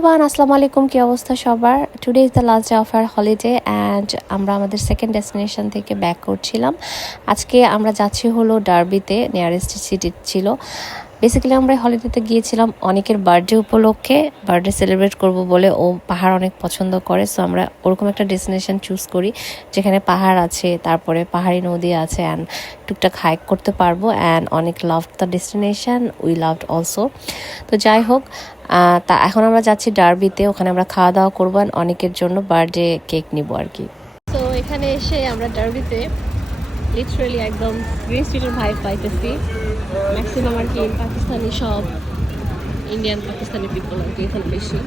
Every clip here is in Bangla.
এভরিওয়ান, আসসালামু আলাইকুম। কি অবস্থা সবার? Today is the last day of our holiday and আমরা আমাদের সেকেন্ড ডেস্টিনেশন থেকে ব্যাক করছিলাম। আজকে আমরা যাচ্ছি হলো ডার্বিতে, নিয়ারেস্ট সিটি ছিল। বেসিক্যালি আমরা হলিডেতে গিয়েছিলাম অনেকের বার্থডে উপলক্ষে, বার্থডে সেলিব্রেট করব বলে। ও পাহাড় অনেক পছন্দ করে, সো আমরা ওরকম একটা ডেস্টিনেশন চুজ করি যেখানে পাহাড় আছে, তারপরে পাহাড়ি নদী আছে অ্যান্ড টুকটাক হাইক করতে পারবো। অ্যান্ড অনেক love the destination, we loved also. তো যাই হোক, তা এখন আমরা যাচ্ছি ডার্বিতে, ওখানে আমরা খাওয়া দাওয়া করবো অ্যান্ড অনেকের জন্য বার্থডে কেক নিবো আর কি। তো এখানে এসে আমরা ডার্বিতে লিটারালি একদম গ্রিন স্ট্রিটের ভাইব পাইতেছি। ম্যাক্সিমাম আর কি পাকিস্তানি, সব ইন্ডিয়ান পাকিস্তানি পিপল আর কি এখানে বেশি।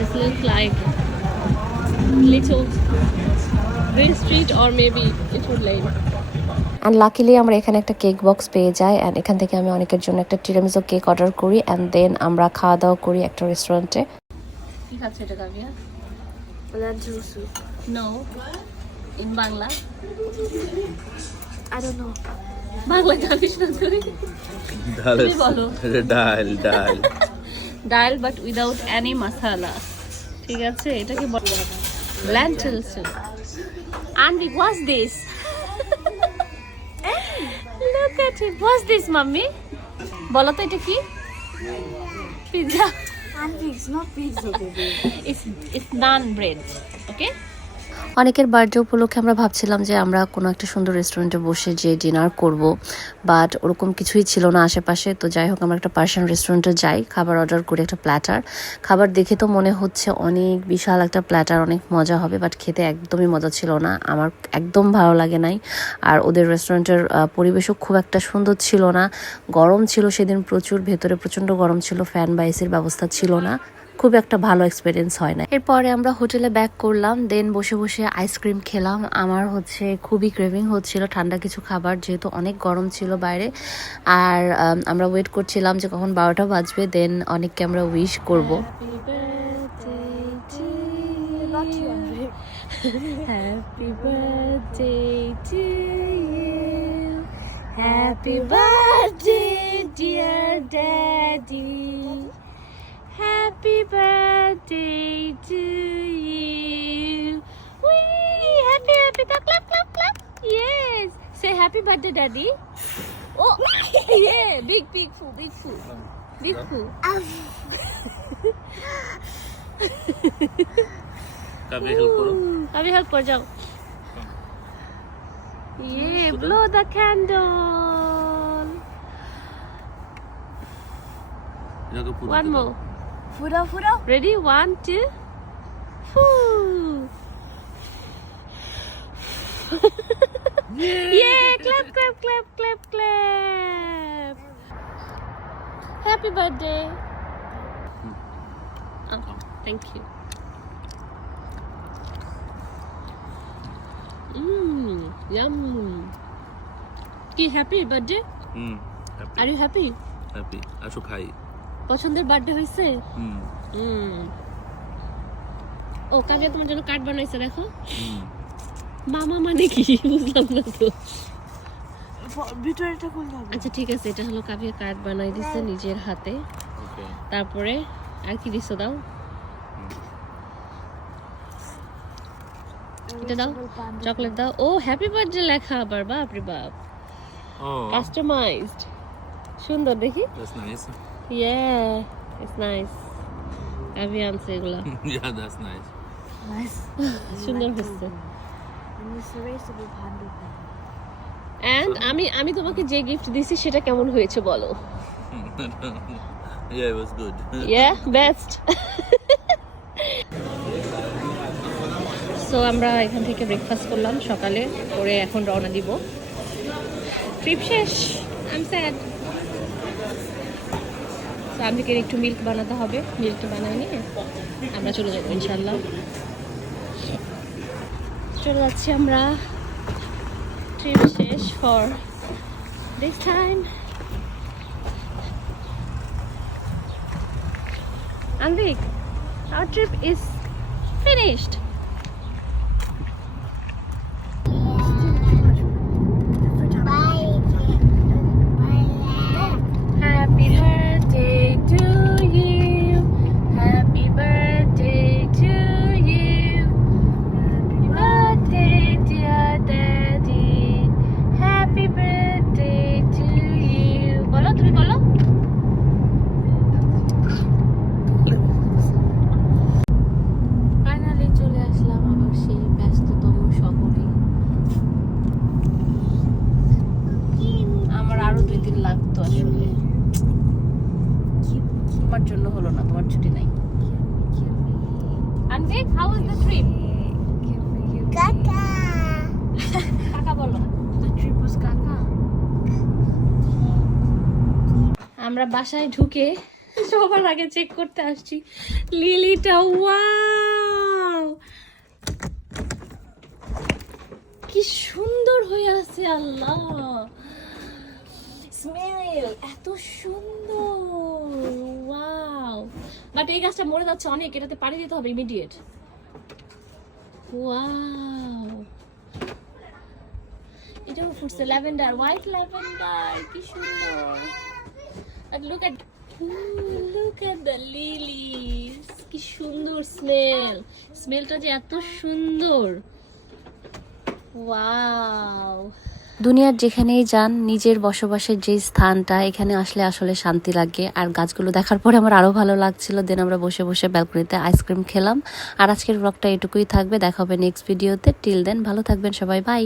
It looks like little green street or maybe it would rain. And luckily আমরা এখানে একটা কেক বক্স পেয়ে যাই অ্যান্ড এখান থেকে আমি অনেকের জন্য একটা টিরামিসু কেক অর্ডার করি অ্যান্ড দেন আমরা খাওয়া দাওয়া করি একটা রেস্টুরেন্টে। কি খাচ্ছে এটা কাবিয়া? Lentil soup. No. In Bangla? I don't know. Bangla জানিস না তুই? ডাল ডাল বাট উইদাউট এনি মাসালা। ঠিক আছে, এটাকে বলে lentil soup. And what's this? Look at it. What's this, mommy? বলো তো এটা কি? Pizza. And pigs, not pigs, okay, baby. It's naan bread. Okay? অনেকের বার্থডে উপলক্ষে আমরা ভাবছিলাম যে আমরা কোনো একটা সুন্দর রেস্টুরেন্টে বসে যে ডিনার করব, বাট ওরকম কিছুই ছিল না আশেপাশে। তো যাই হোক, আমরা একটা পার্সিয়ান রেস্টুরেন্টে যাই, খাবার অর্ডার করি একটা প্ল্যাটার। খাবার দেখে তো মনে হচ্ছে অনেক বিশাল একটা প্ল্যাটার, অনেক মজা হবে, বাট খেতে একদমই মজা ছিল না, আমার একদম ভালো লাগে নাই। আর ওদের রেস্টুরেন্টের পরিবেশও খুব একটা সুন্দর ছিল না, গরম ছিল সেদিন প্রচুর, ভেতরে প্রচণ্ড গরম ছিল, ফ্যান বা এসির ব্যবস্থা ছিল না, খুব একটা ভালো এক্সপিরিয়েন্স হয় না। এরপরে আমরা হোটেলে ব্যাক করলাম, দেন বসে বসে আইসক্রিম খেলাম। আমার খুবই ক্রেভিং হচ্ছিল ঠান্ডা কিছু খাবার, যেহেতু অনেক গরম ছিল বাইরে। আর আমরা ওয়েট করছিলাম যে কখন 12টা বাজবে, দেন অনেককে আমরা উইশ করবো। Not you, Andre. Happy birthday to you. Happy birthday, dear daddy. Happy birthday to you. Wee! Happy. Clap. Yes. Say happy birthday, daddy. Oh, yeah. Big food. Big food. Kabi help kar jao. Yeah, blow the candle. One more. Fuda. Ready? 1, 2. Foo. Yeah, clap. Happy birthday. Oh, thank you. Yum. Ki happy birthday? happy. Are you happy? Happy. আসো খাই। পছন্দের বার্থডে হয়েছে? ও কাবিয়া তোমার জন্য কার্ড বানাইছে, দেখো। মামা মানে কি বুঝলাম না তো। ভিতরেটা খুলতে হবে। আচ্ছা ঠিক আছে, এটা হলো কাবিয়া কার্ড বানাই দিছে নিজের হাতে। তারপরে আর কি দিছো দাও, এটা দাও, চকলেট দাও। ও হ্যাপি বার্থডে লেখা আবার, বাপ রে বাপ, কাস্টমাইজড, সুন্দর দেখি। That's nice. Yeah, it's nice. আমি আনছি এগুলা। Yeah, that's nice. Nice. সুন্দর হচ্ছে। ভালো। এন্ড আমি তোমাকে যে গিফট দিছি সেটা কেমন হয়েছে বলো? Yeah, it was good. Yeah, best. So আমরা এখান থেকে ব্রেকফাস্ট করলাম সকালে, করে এখন রওনা দিব। ট্রিপ শেষ, আই এম স্যাড। তো আমাকে একটু মিল্ক বানাতে হবে, মিল্কটা বানাই নিয়ে আমরা চলে যাবো ইনশাল্লাহ। চলে যাচ্ছি আমরা, ট্রিপ শেষ for this time. Anvik, our trip is finished. তোমার জন্য হলো না, তোমার ছুটি নাই। Anvik, how was the trip? কাকা বলো। The trip was caca. আমরা বাসায় ঢুকে সবার আগে চেক করতে আসছি লিলিটা। ওয়াও, কি সুন্দর হয়ে আছে, আল্লাহ স্মেল এত সুন্দর। ওয়াও, বাট এই গাছটা মরে যাচ্ছে অনেক, এটাতে পানি দিতে হবে ইমিডিয়েট। ওয়াও, এটাও ফুটছে ল্যাভেন্ডার, হোয়াইট ল্যাভেন্ডার, কি সুন্দর। And look at the lilies, কি সুন্দর স্মেল, স্মেলটা যে এত সুন্দর। ওয়াও, দুনিয়ার যেখানেই যান নিজের বসবাসের যে স্থানটা, এখানে আসলে আসলে শান্তি লাগে। আর গাছগুলো দেখার পরে আমার আরো ভালো লাগছিল। দেন আমরা বসে বসে ব্যালকনিতে আইসক্রিম খেলাম। আর আজকের ব্লগটা এটুকুই থাকবে, দেখা হবে নেক্সট ভিডিওতে। টিল দেন ভালো থাকবেন সবাই, বাই।